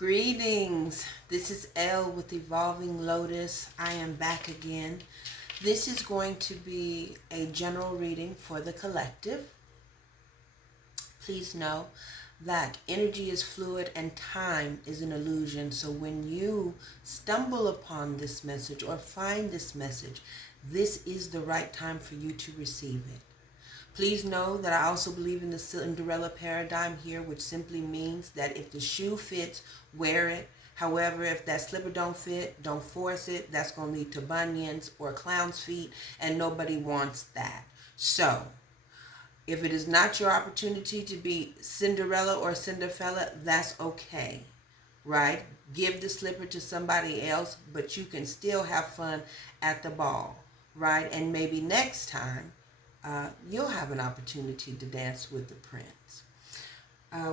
Greetings. This is Elle with Evolving Lotus. I am back again. This is going to be a general reading for the collective. Please know that energy is fluid and time is an illusion. So when you stumble upon this message or find this message, this is the right time for you to receive it. Please know that I also believe in the Cinderella paradigm here, which simply means that if the shoe fits, wear it. However, if that slipper don't fit, don't force it. That's going to lead to bunions or clown's feet, and nobody wants that. So, if it is not your opportunity to be Cinderella or Cinderfella, that's okay, right? Give the slipper to somebody else, but you can still have fun at the ball, right? And maybe next time, you'll have an opportunity to dance with the prince.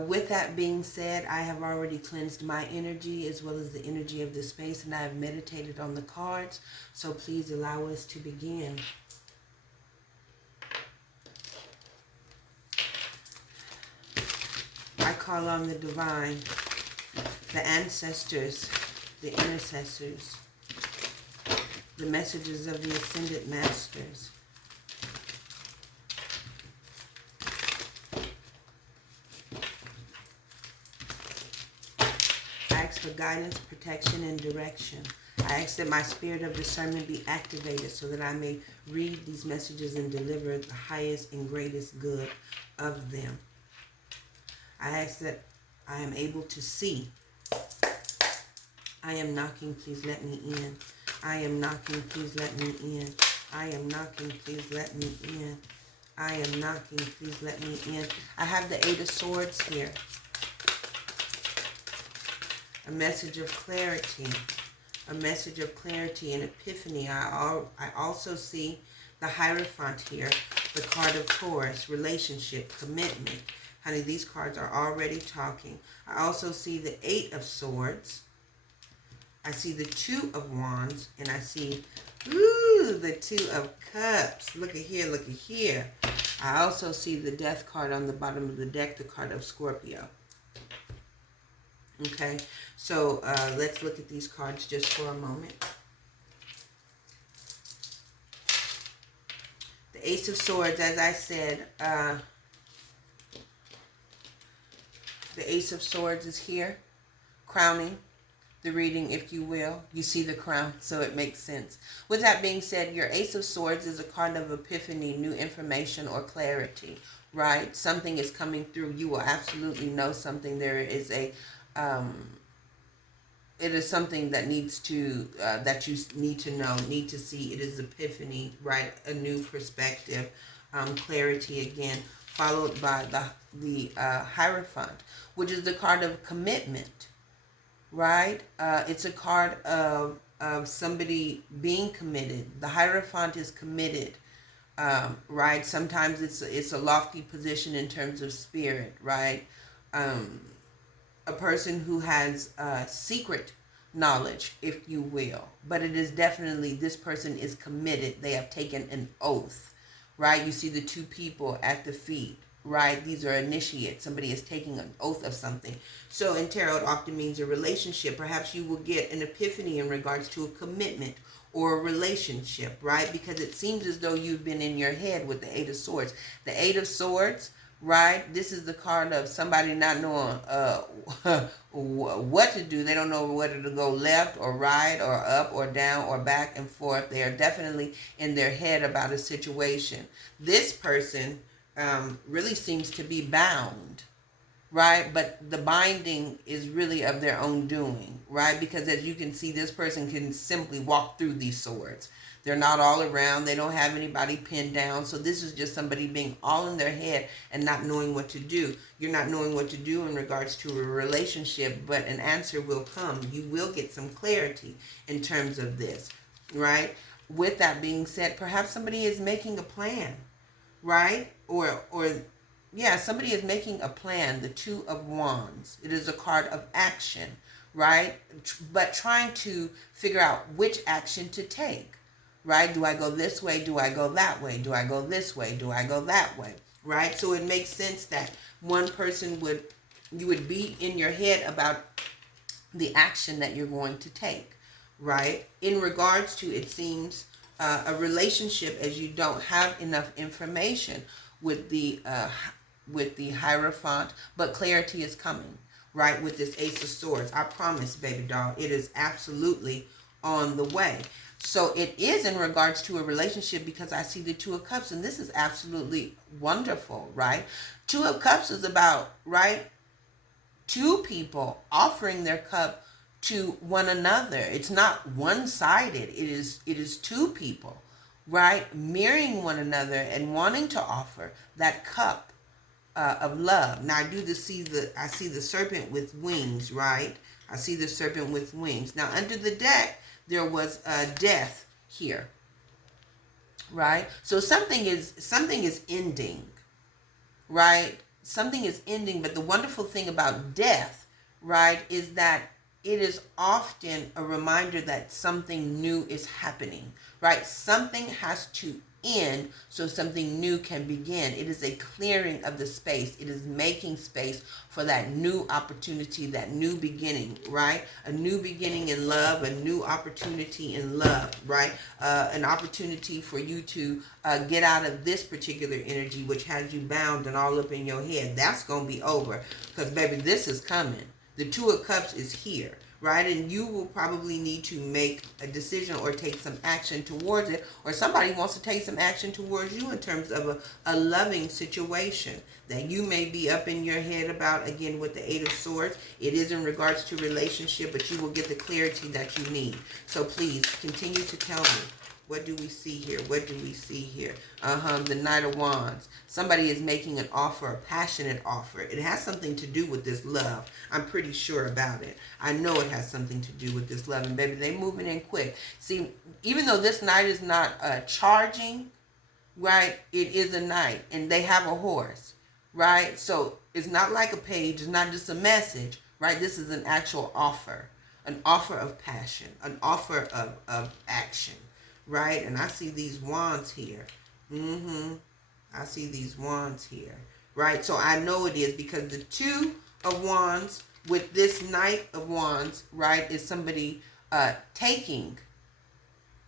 With that being said, I have already cleansed my energy as well as the energy of this space, and I have meditated on the cards. So please allow us to begin. I call on the divine, the ancestors, the intercessors, the messages of the ascended masters. I ask for guidance, protection, and direction. I ask that my spirit of discernment be activated so that I may read these messages and deliver the highest and greatest good of them. I ask that I am able to see. I am knocking, please let me in. I am knocking, please let me in. I am knocking, please let me in. I am knocking, please let me in. I have the Eight of Swords here. A message of clarity. A message of clarity and epiphany. I also see the Hierophant here. The card of Taurus, relationship, commitment. Honey, these cards are already talking. I also see the Eight of Swords. I see the Two of Wands. And I see, the Two of Cups. Look at here, look at here. I also see the Death card on the bottom of the deck, the card of Scorpio. Okay, so let's look at these cards just for a moment. The Ace of Swords, as I said, the Ace of Swords is here, crowning the reading, if you will. You see the crown, so it makes sense. With that being said, your Ace of Swords is a card of epiphany, new information, or clarity, right? Something is coming through. You will absolutely know something. There is a it is something that needs to that you need to know, need to see. It is epiphany, right? A new perspective, clarity again, followed by the Hierophant, which is the card of commitment, right? It's a card of somebody being committed. The Hierophant is committed, right? Sometimes it's a lofty position in terms of spirit, right? A person who has secret knowledge, if you will. But it is definitely, this person is committed. They have taken an oath, right? You see the two people at the feet, right? These are initiates. Somebody is taking an oath of something. So in tarot, it often means a relationship. Perhaps you will get an epiphany in regards to a commitment or a relationship, right? Because it seems as though you've been in your head with the Eight of Swords. The Eight of Swords, right? This is the card of somebody not knowing what to do. They don't know whether to go left or right or up or down or back and forth. They are definitely in their head about a situation. This person really seems to be bound, right? But the binding is really of their own doing, right? Because as you can see, this person can simply walk through these swords. They're not all around. They don't have anybody pinned down. So this is just somebody being all in their head and not knowing what to do. You're not knowing what to do in regards to a relationship, but an answer will come. You will get some clarity in terms of this, right? With that being said, perhaps somebody is making a plan, right? Yeah, somebody is making a plan, the Two of Wands. It is a card of action, right? But trying to figure out which action to take, right? Do I go this way? Do I go that way? Do I go this way? Do I go that way? Right? So it makes sense that one person you would be in your head about the action that you're going to take, right? In regards to, it seems, a relationship, as you don't have enough information with the Hierophant, but clarity is coming, right? With this Ace of Swords, I promise, baby doll, it is absolutely on the way. So it is in regards to a relationship, because I see the Two of Cups, and this is absolutely wonderful, right? Two of Cups is about, right, two people offering their cup to one another. It's not one-sided. It is two people, right, mirroring one another and wanting to offer that cup of love. Now I see the serpent with wings, right? I see the serpent with wings. Now under the deck there was death here, right? So something is ending, right? Something is ending, but the wonderful thing about death, right, is that it is often a reminder that something new is happening, right? Something has to end so something new can begin. It is a clearing of the space. It is making space for that new opportunity, that new beginning, right? A new beginning in love, a new opportunity in love, right? An opportunity for you to get out of this particular energy, which has you bound and all up in your head. That's going to be over, because, baby, this is coming. The Two of Cups is here, right? And you will probably need to make a decision or take some action towards it, or somebody wants to take some action towards you in terms of a loving situation that you may be up in your head about. Again, with the Eight of Swords, it is in regards to relationship, but you will get the clarity that you need. So please continue to tell me. What do we see here? What do we see here? The Knight of Wands. Somebody is making an offer, a passionate offer. It has something to do with this love. I'm pretty sure about it. I know it has something to do with this love. And baby, they moving in quick. See, even though this knight is not charging, right, it is a knight. And they have a horse, right? So it's not like a page. It's not just a message, right? This is an actual offer. An offer of passion. An offer of action. Right? And I see these wands here. I see these wands here. Right? So I know it is, because the Two of Wands with this Knight of Wands, right, is somebody taking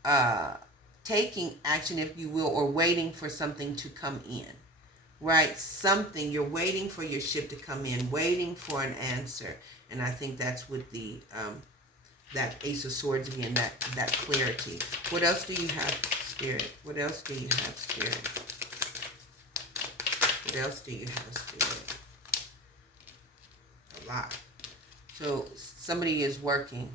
action, if you will, or waiting for something to come in. Right? Something, you're waiting for your ship to come in, waiting for an answer. And I think that's with the that Ace of Swords again, that clarity. What else do you have, Spirit? What else do you have, Spirit? What else do you have, Spirit? A lot. So somebody is working.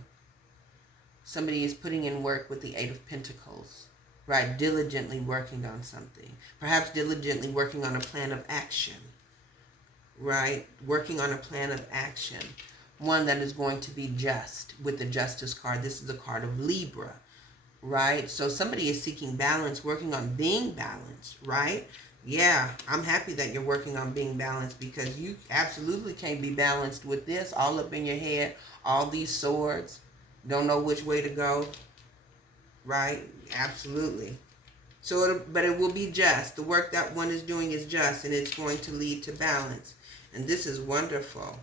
Somebody is putting in work with the Eight of Pentacles, right? Diligently working on something. Perhaps diligently working on a plan of action, right? Working on a plan of action. One that is going to be just, with the Justice card. This is the card of Libra, right? So somebody is seeking balance, working on being balanced, right? Yeah, I'm happy that you're working on being balanced, because you absolutely can't be balanced with this all up in your head, all these swords, don't know which way to go, right? Absolutely. So, but it will be just. The work that one is doing is just, and it's going to lead to balance. And this is wonderful.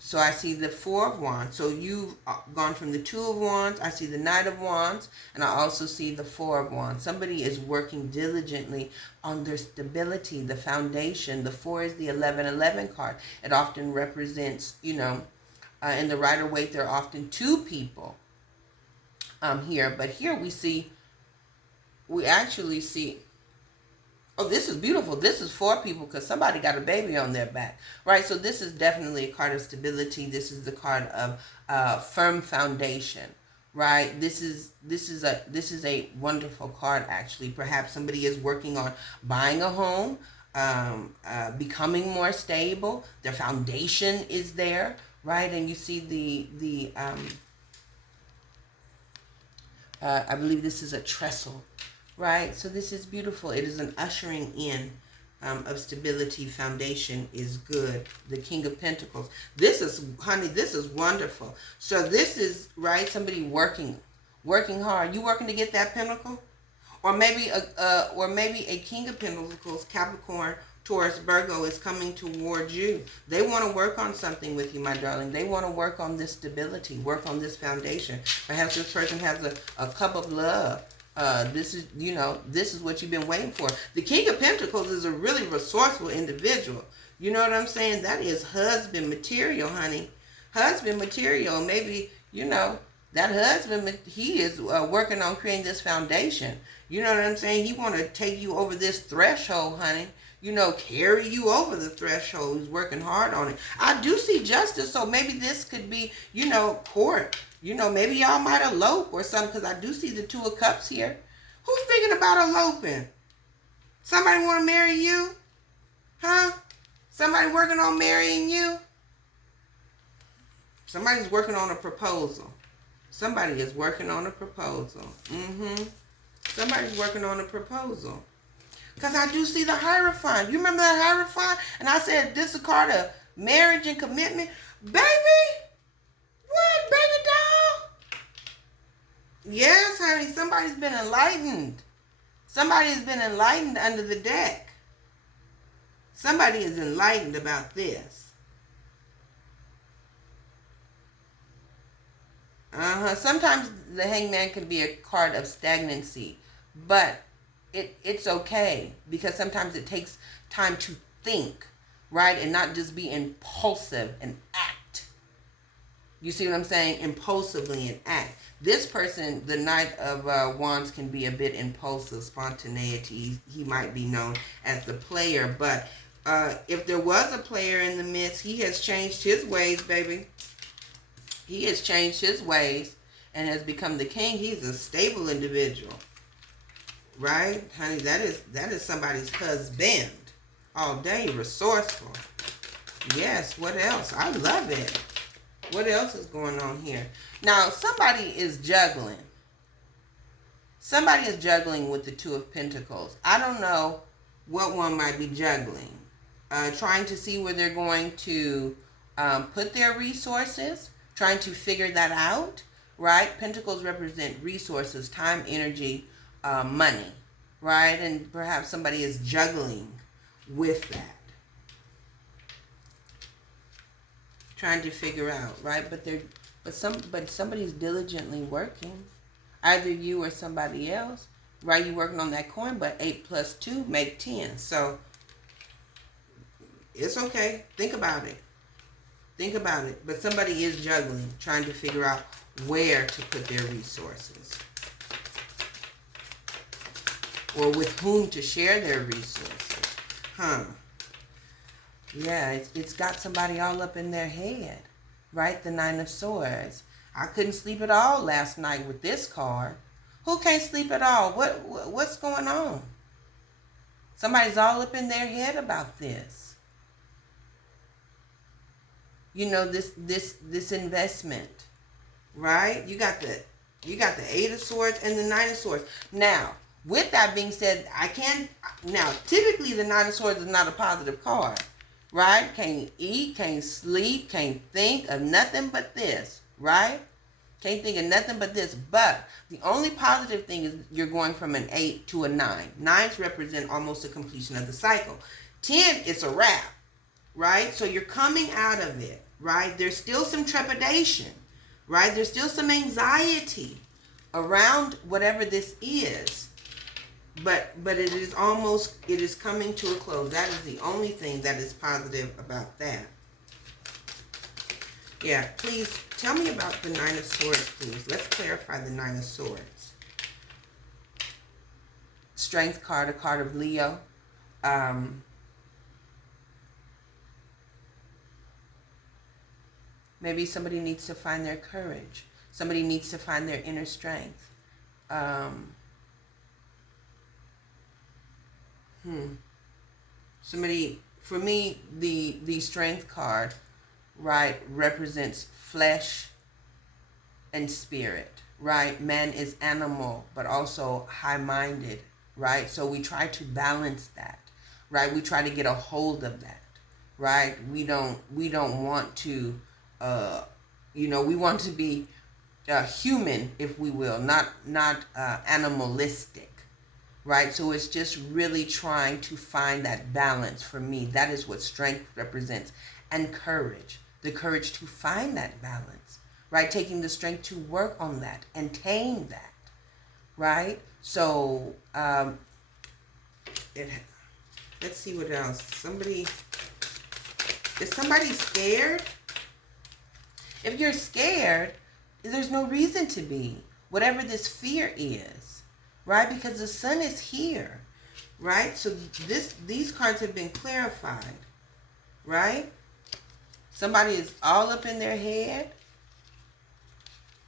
So I see the Four of Wands. So you've gone from the Two of Wands. I see the Knight of Wands. And I also see the Four of Wands. Somebody is working diligently on their stability, the foundation. The Four is the 1111 card. It often represents, in the Rider-Waite, there are often two people here. But here we actually see, oh, this is beautiful. This is four people, because somebody got a baby on their back, right? So this is definitely a card of stability. This is the card of firm foundation, right? This is a wonderful card, actually. Perhaps somebody is working on buying a home, becoming more stable. Their foundation is there, right? And you see the I believe this is a trestle. Right, so this is beautiful. It is an ushering in of stability. Foundation is good. The King of Pentacles. This is, honey, this is wonderful. So this is, right, somebody working hard. You working to get that pentacle, or maybe a King of Pentacles, Capricorn, Taurus, Virgo is coming towards you. They want to work on something with you, my darling. They want to work on this stability, work on this foundation. Perhaps this person has a cup of love. This is, this is what you've been waiting for. The King of Pentacles is a really resourceful individual. You know what I'm saying? That is husband material, honey. Husband material. Maybe, that husband, he is working on creating this foundation. You know what I'm saying? He want to take you over this threshold, honey. Carry you over the threshold. He's working hard on it. I do see justice, so maybe this could be, court. Maybe y'all might elope or something, because I do see the Two of Cups here. Who's thinking about eloping? Somebody want to marry you? Huh? Somebody working on marrying you? Somebody's working on a proposal. Somebody is working on a proposal. Somebody's working on a proposal. Because I do see the Hierophant. You remember that Hierophant? And I said, this is a card of marriage and commitment. Baby? What, baby doll? Yes, honey. Somebody's been enlightened. Somebody has been enlightened under the deck. Somebody is enlightened about this. Sometimes the Hangman can be a card of stagnancy. But it's okay, because sometimes it takes time to think, right? And not just be impulsive and act. You see what I'm saying? Impulsively and act. This person, the Knight of Wands, can be a bit impulsive, spontaneity. He might be known as the player. But if there was a player in the midst, he has changed his ways, baby. He has changed his ways and has become the king. He's a stable individual. Right, honey, that is somebody's husband all day, resourceful. Yes, what else? I love it. What else is going on here? Now, somebody is juggling. Somebody is juggling with the Two of Pentacles. I don't know what one might be juggling. Trying to see where they're going to put their resources, trying to figure that out, right? Pentacles represent resources, time, energy, money, right? And perhaps somebody is juggling with that, trying to figure out, right? But somebody's diligently working, either you or somebody else, right? You're working on that coin, but 8 plus 2 make 10, so it's okay. Think about it. Think about it. But somebody is juggling, trying to figure out where to put their resources, or with whom to share their resources. Yeah, it's got somebody all up in their head, right? The Nine of Swords. I couldn't sleep at all last night with this card. Who can't sleep at all? What's going on? Somebody's all up in their head about this. This investment, right? You got the Eight of Swords and the Nine of Swords. Now, with that being said, typically the Nine of Swords is not a positive card, right? Can't eat, can't sleep, can't think of nothing but this, right? Can't think of nothing but this. But the only positive thing is you're going from an 8 to a 9. 9s represent almost a completion of the cycle. 10, it's a wrap, right? So you're coming out of it, right? There's still some trepidation, right? There's still some anxiety around whatever this is. But it is coming to a close. That is the only thing that is positive about that. Yeah, please tell me about the Nine of Swords, please. Let's clarify the Nine of Swords. Strength card, a card of Leo. Maybe somebody needs to find their courage. Somebody needs to find their inner strength. Somebody, for me, the Strength card, right, represents flesh and spirit, right? Man is animal, but also high-minded, right? So we try to balance that, right? We try to get a hold of that, right? We don't want to, we want to be human, if we will, not animalistic, right? So it's just really trying to find that balance for me. That is what strength represents. And courage, the courage to find that balance, right? Taking the strength to work on that and tame that, right? So it, let's see what else. Is somebody scared? If you're scared, there's no reason to be. Whatever this fear is, right? Because the sun is here, right? So these cards have been clarified, right? Somebody is all up in their head.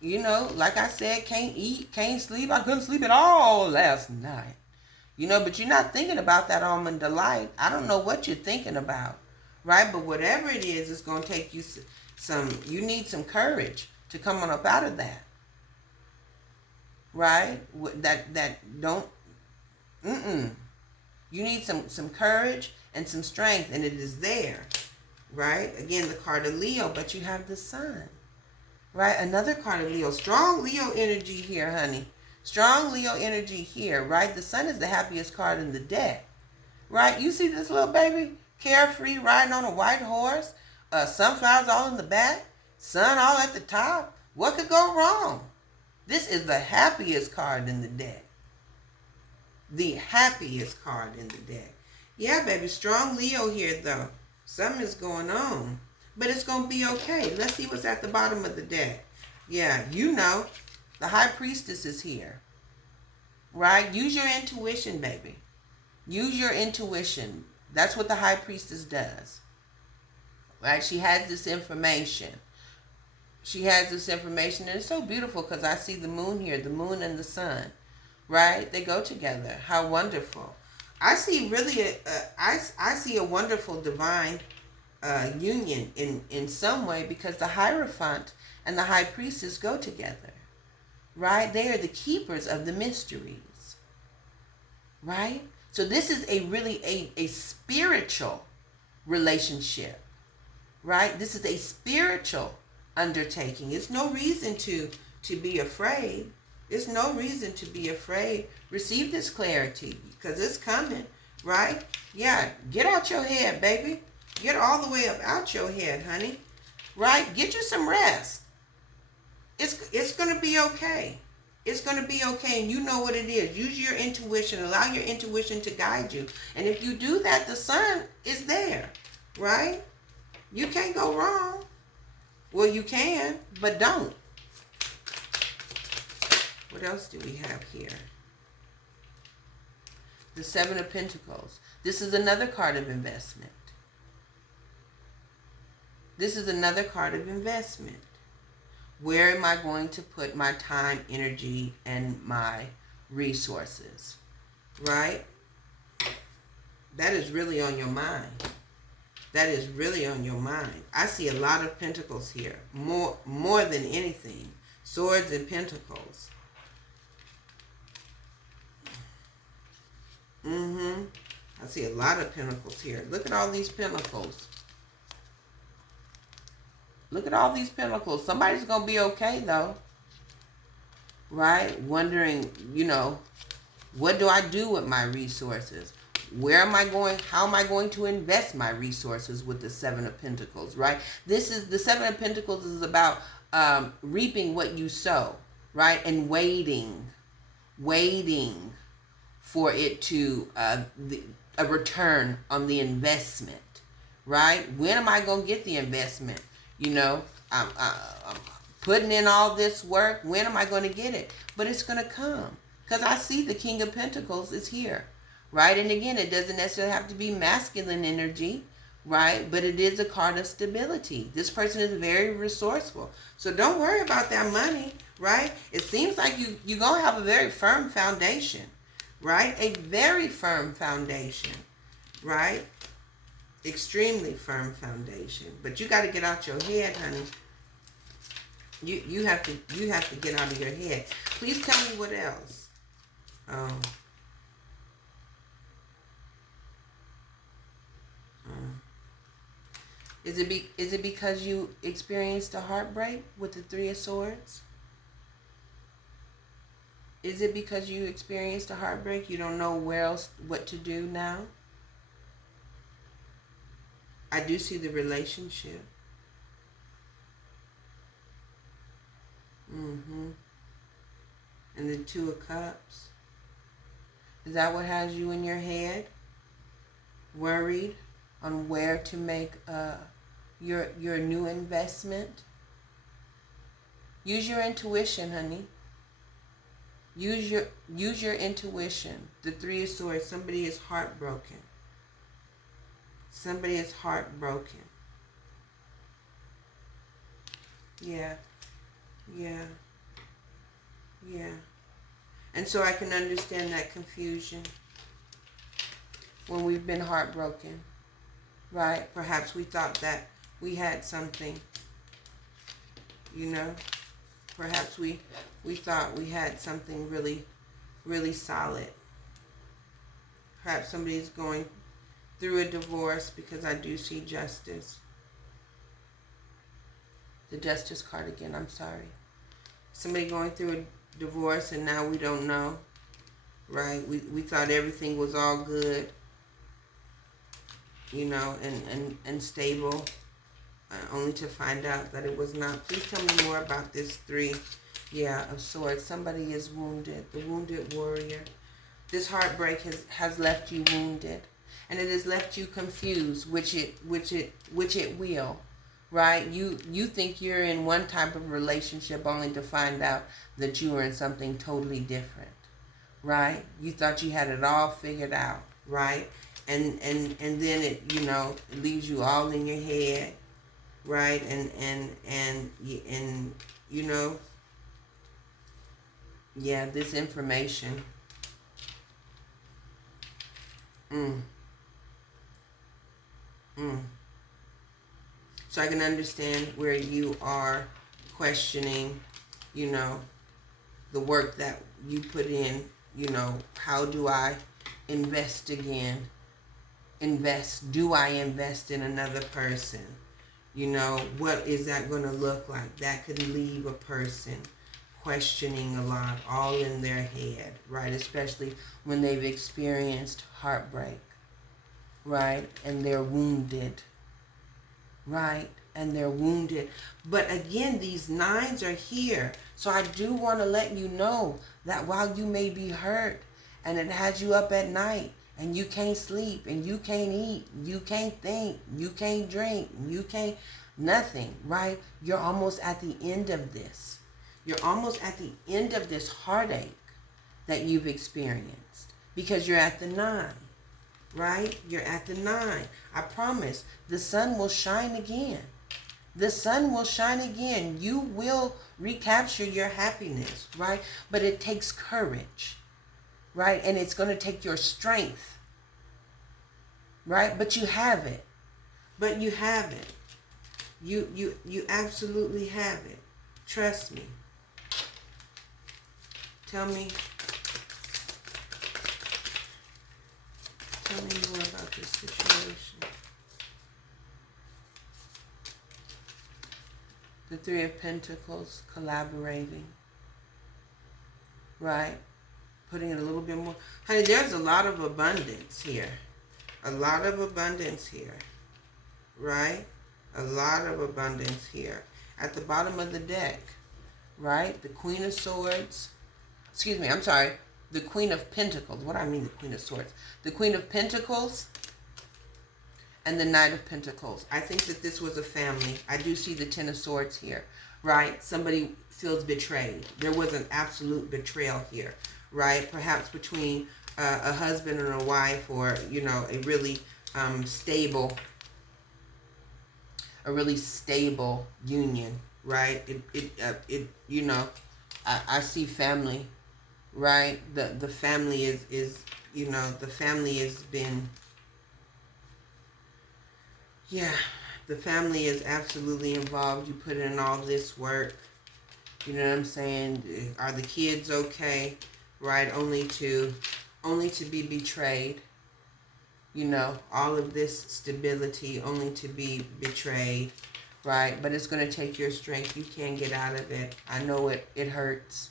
You know, like I said, can't eat, can't sleep. I couldn't sleep at all last night. You know, but you're not thinking about that almond delight. I don't know what you're thinking about, right? But whatever it is, it's going to take you you need some courage to come on up out of that, right? You need some courage and some strength, and it is there, right? Again, the card of Leo, but you have the sun, right? Another card of Leo. Strong Leo energy here, honey. Strong Leo energy here, right? The sun is the happiest card in the deck, right? You see this little baby carefree riding on a white horse, sunflowers all in the back, sun all at the top. What could go wrong? This is the happiest card in the deck. The happiest card in the deck. Yeah, baby, strong Leo here, though. Something is going on. But it's going to be okay. Let's see what's at the bottom of the deck. Yeah, you know, the High Priestess is here. Right? Use your intuition, baby. Use your intuition. That's what the High Priestess does. Right? She has this information. And it's so beautiful because I see the moon here, the moon and the sun. Right? They go together. How wonderful. I see really I see a wonderful divine union in some way, because the Hierophant and the High Priestess go together. Right? They are the keepers of the mysteries. Right? So this is a spiritual relationship. Right? This is a spiritual undertaking. It's no reason to be afraid. There's no reason to be afraid. Receive this clarity because it's coming, right? Yeah, get out your head, baby. Get all the way up out your head, honey. Right? Get you some rest. It's going to be okay. It's going to be okay, and you know what it is. Use your intuition. Allow your intuition to guide you. And if you do that, the sun is there, right? You can't go wrong. Well, you can, but don't. What else do we have here? The Seven of Pentacles. This is another card of investment. Where am I going to put my time, energy, and my resources? Right? That is really on your mind. I see a lot of pentacles here. More than anything. Swords and pentacles. I see a lot of pentacles here. Look at all these pentacles. Somebody's going to be okay, though. Right? Wondering, what do I do with my resources? Where am I going? How am I going to invest my resources with the Seven of Pentacles, right? The Seven of Pentacles is about reaping what you sow, right? And waiting for it to, a return on the investment, right? When am I going to get the investment? I'm putting in all this work. When am I going to get it? But it's going to come, because I see the King of Pentacles is here, right? And again, it doesn't necessarily have to be masculine energy, right? But it is a card of stability. This person is very resourceful. So don't worry about that money, right? It seems like you're going to have a very firm foundation, right? A very firm foundation, right? Extremely firm foundation. But you got to get out your head, honey. You have to get out of your head. Please tell me what else. Is it because you experienced a heartbreak with the Three of Swords? Is it because you experienced a heartbreak? You don't know where else, what to do now? I do see the relationship. Mm-hmm. And the Two of Cups. Is that what has you in your head? Worried on where to make your new investment? Use your intuition, honey. Use your intuition. The Three of Swords. Somebody is heartbroken. Somebody is heartbroken. Yeah. Yeah. Yeah. And so I can understand that confusion when we've been heartbroken, right? Perhaps we thought that we had something, you know? Perhaps we thought we had something really, really solid. Perhaps somebody's going through a divorce, because I do see justice. The Justice card again, I'm sorry. Somebody going through a divorce and now we don't know, right? We thought everything was all good, you know, and stable, only to find out that it was not. Please tell me more about this Three, of Swords. Somebody is wounded, the wounded warrior. This heartbreak has left you wounded, and it has left you confused, which it will, right? You think you're in one type of relationship only to find out that you are in something totally different, right? You thought you had it all figured out, right? And then it, you know, it leaves you all in your head, right? And you know, yeah, this information. Mm, mm. So I can understand where you are questioning, you know, the work that you put in, you know, how do I invest again? Do I invest in another person? You know, what is that going to look like? That could leave a person questioning a lot, all in their head, right? Especially when they've experienced heartbreak, right? And they're wounded, right? And they're wounded. But again, these nines are here. So I do want to let you know that while you may be hurt and it has you up at night and you can't sleep and you can't eat, you can't think, you can't drink, you can't nothing, right? You're almost at the end of this. You're almost at the end of this heartache that you've experienced because you're at the 9, right? You're at the 9. I promise the sun will shine again. The sun will shine again. You will recapture your happiness, right? But it takes courage, right? And it's going to take your strength, right? But you have it. But you have it. You absolutely have it. Trust me. Tell me more about this situation. The Three of Pentacles, collaborating, right? Putting in a little bit more. Honey, there's a lot of abundance here. A lot of abundance here, right? A lot of abundance here. At the bottom of the deck, right? The Queen of Swords. Excuse me, I'm sorry. The Queen of Pentacles. What do I mean the Queen of Swords? The Queen of Pentacles and the Knight of Pentacles. I think that this was a family. I do see the Ten of Swords here, right? Somebody feels betrayed. There was an absolute betrayal here, right? Perhaps between a husband and a wife, or, you know, a really stable union, right? It you know, I see family, right? The family is you know, the family has been, yeah, the family is absolutely involved. You put in all this work, you know what I'm saying? Are the kids okay, right? Only to be betrayed. You know, all of this stability only to be betrayed, right? But it's going to take your strength. You can't get out of it. I know it hurts,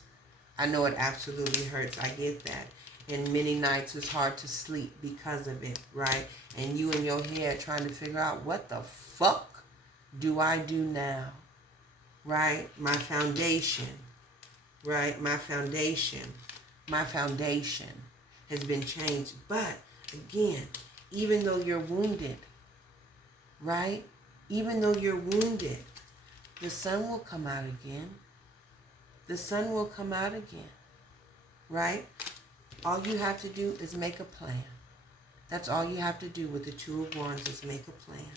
I know it absolutely hurts. I get that. And many nights it's hard to sleep because of it, right? And you in your head trying to figure out, what the fuck do I do now? Right? My foundation, right? My foundation has been changed. But again, even though you're wounded, right? Even though you're wounded, the sun will come out again. The sun will come out again, right? All you have to do is make a plan. That's all you have to do with the Two of Wands, is make a plan.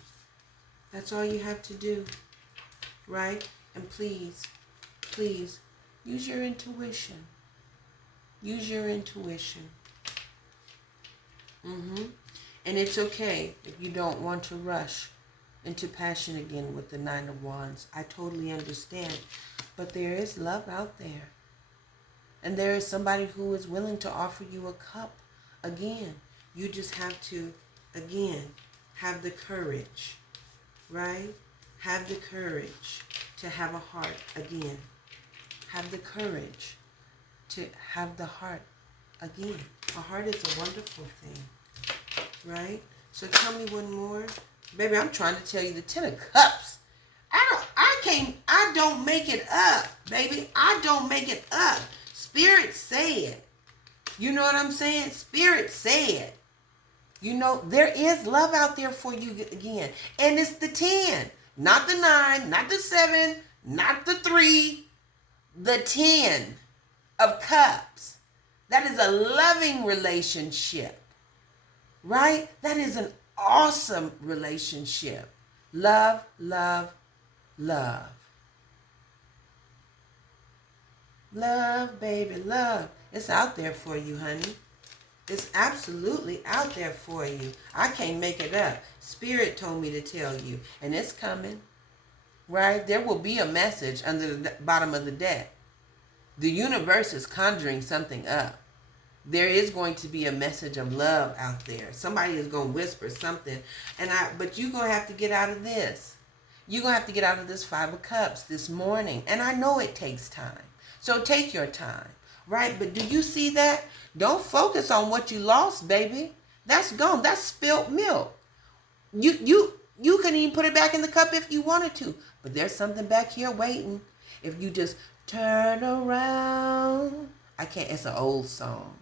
That's all you have to do, right? And please, please, use your intuition. Use your intuition. And it's okay if you don't want to rush into passion again with the Nine of Wands. I totally understand. But there is love out there. And there is somebody who is willing to offer you a cup again. You just have to, again, have the courage, right? Have the courage to have a heart again. Have the courage to have the heart again. A heart is a wonderful thing, right? So tell me one more. Baby, I'm trying to tell you the Ten of Cups. I don't make it up, baby. I don't make it up. Spirit said. You know what I'm saying? Spirit said. You know, there is love out there for you again. And it's the 10. Not the 9, not the 7, not the 3. The 10 of Cups. That is a loving relationship. Right? That is an awesome relationship. Love, love, love. Love, baby, love. It's out there for you, honey. It's absolutely out there for you. I can't make it up. Spirit told me to tell you. And it's coming. Right? There will be a message under the bottom of the deck. The universe is conjuring something up. There is going to be a message of love out there. Somebody is going to whisper something. But you're going to have to get out of this. You're going to have to get out of this Five of Cups this morning. And I know it takes time. So take your time. Right? But do you see that? Don't focus on what you lost, baby. That's gone. That's spilt milk. You can even put it back in the cup if you wanted to. But there's something back here waiting. If you just turn around. I can't. It's an old song.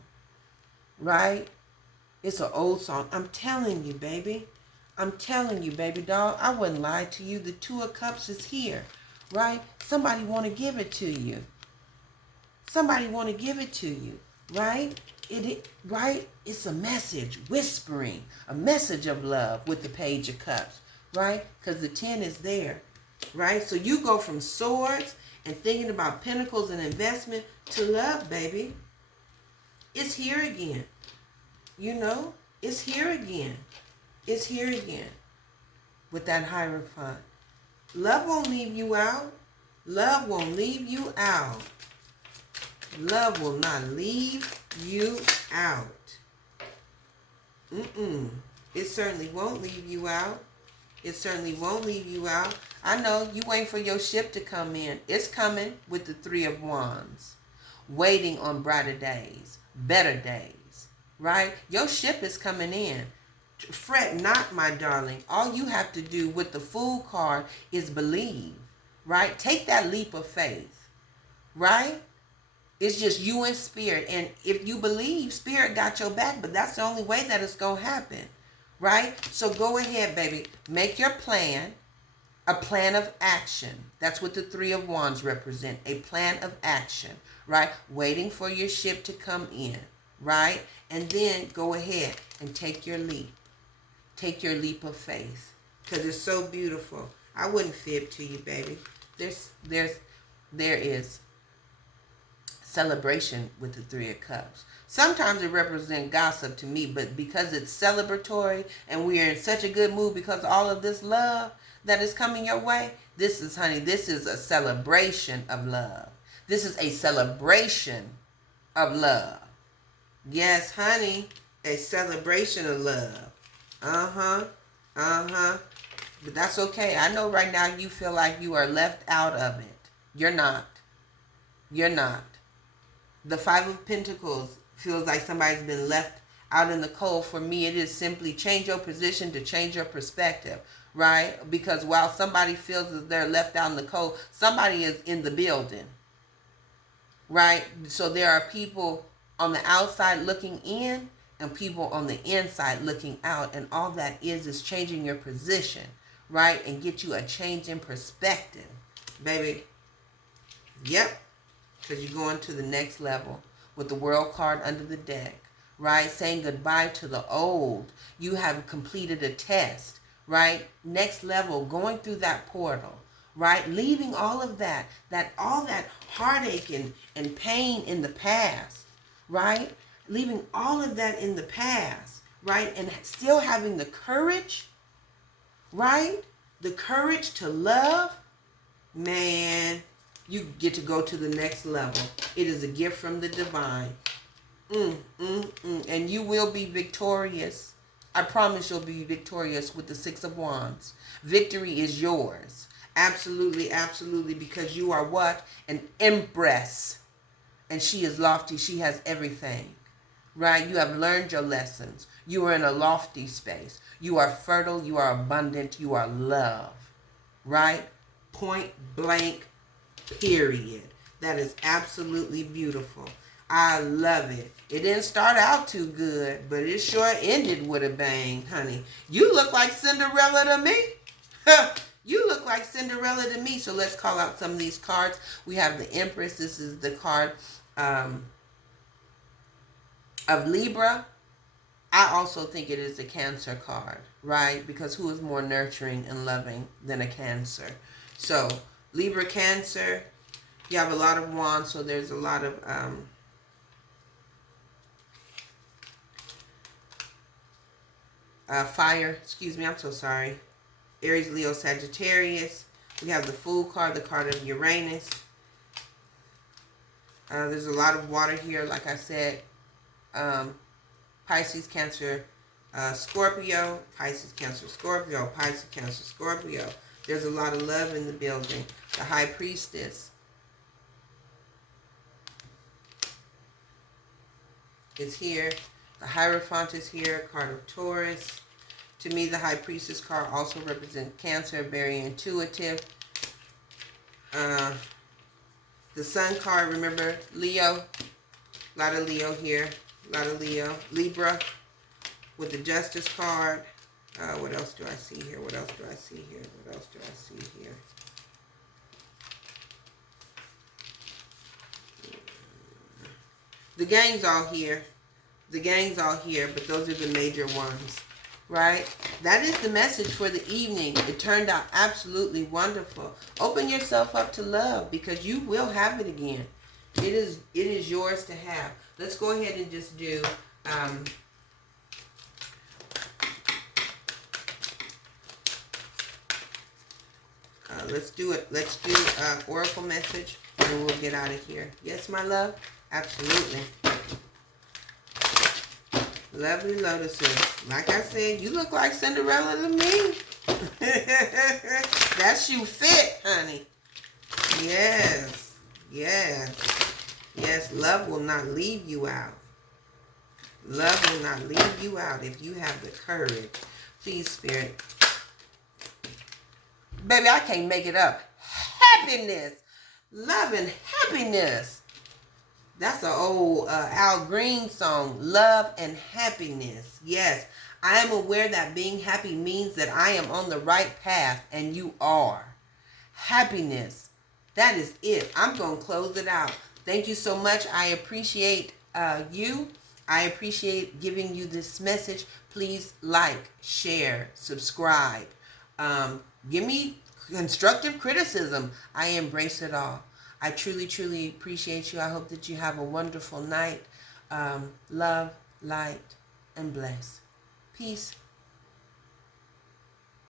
Right? It's an old song. I'm telling you, baby. I'm telling you, baby doll. I wouldn't lie to you. The Two of Cups is here. Right? Somebody want to give it to you. Somebody want to give it to you. Right? Right? It's a message. Whispering. A message of love with the Page of Cups. Right? Because the 10 is there. Right? So you go from swords and thinking about pentacles and investment to love, baby. It's here again. You know? It's here again. It's here again. With that Hierophant. Love won't leave you out. Love won't leave you out. Love will not leave you out. It certainly won't leave you out. It certainly won't leave you out. I know you waiting for your ship to come in. It's coming with the Three of Wands. Waiting on brighter days, better days, right? Your ship is coming in. Fret not, my darling. All you have to do with the Fool card is believe, right? Take that leap of faith, right? It's just you and Spirit. And if you believe, Spirit got your back, but that's the only way that it's going to happen, right? So go ahead, baby. Make your plan. A plan of action. That's what the Three of Wands represent. A plan of action, right? Waiting for your ship to come in, right? And then go ahead and take your leap. Take your leap of faith. Because it's so beautiful. I wouldn't fib to you, baby. There is celebration with the Three of Cups. Sometimes it represents gossip to me, but because it's celebratory and we are in such a good mood because of all of this love that is coming your way, this is a celebration of love. This is a celebration of love. Yes, honey, a celebration of love. But that's okay. I know right now you feel like you are left out of it. You're not. You're not. The Five of Pentacles feels like somebody's been left out in the cold. For me, it is simply change your position to change your perspective, right? Because while somebody feels that they're left out in the cold, somebody is in the building, right? So there are people on the outside looking in and people on the inside looking out. And all that is changing your position, right? And get you a change in perspective, baby. Yep. Because you're going to the next level with the World card under the deck, right? Saying goodbye to the old. You have completed a test, right? Next level, going through that portal, right? Leaving all of that all that heartache and pain in the past, right? Leaving all of that in the past, right? And still having the courage, right? The courage to love, man. You get to go to the next level. It is a gift from the divine. And you will be victorious. I promise you'll be victorious with the Six of Wands. Victory is yours. Absolutely, absolutely. Because you are what? An empress. And she is lofty. She has everything. Right? You have learned your lessons. You are in a lofty space. You are fertile. You are abundant. You are love. Right? Point blank. Period. That is absolutely beautiful. I love it. It didn't start out too good, but it sure ended with a bang, honey. You look like Cinderella to me. You look like Cinderella to me. So let's call out some of these cards. We have the Empress. This is the card of Libra. I also think it is a Cancer card, right? Because who is more nurturing and loving than a Cancer? So Libra, Cancer, you have a lot of wands, so there's a lot of fire. Excuse me, I'm so sorry. Aries, Leo, Sagittarius. We have the Fool card, the card of Uranus. There's a lot of water here, like I said. Pisces, Cancer, Scorpio. Pisces, Cancer, Scorpio. Pisces, Cancer, Scorpio. There's a lot of love in the building. The High Priestess is here. The Hierophant is here. Card of Taurus. To me, the High Priestess card also represents Cancer, very intuitive. The Sun card, remember, Leo. A lot of Leo here. A lot of Leo. Libra with the Justice card. What else do I see here? What else do I see here? What else do I see here? The gang's all here. The gang's all here, but those are the major ones, right? That is the message for the evening. It turned out absolutely wonderful. Open yourself up to love because you will have it again. It is yours to have. Let's go ahead and just do let's do it. Let's do oracle message and we'll get out of here. Yes, my love? Absolutely. Lovely lotuses. Like I said, you look like Cinderella to me. That shoe fit, honey. Yes. Yes. Yes, love will not leave you out. Love will not leave you out if you have the courage. Please, Spirit. Baby, I can't make it up. Happiness. Love and happiness. That's an old Al Green song. Love and happiness. Yes, I am aware that being happy means that I am on the right path, and you are. Happiness. That is it. I'm going to close it out. Thank you so much. I appreciate you. I appreciate giving you this message. Please like, share, subscribe. Give me constructive criticism. I embrace it all. I truly, truly appreciate you. I hope that you have a wonderful night. Love, light, and bless. Peace.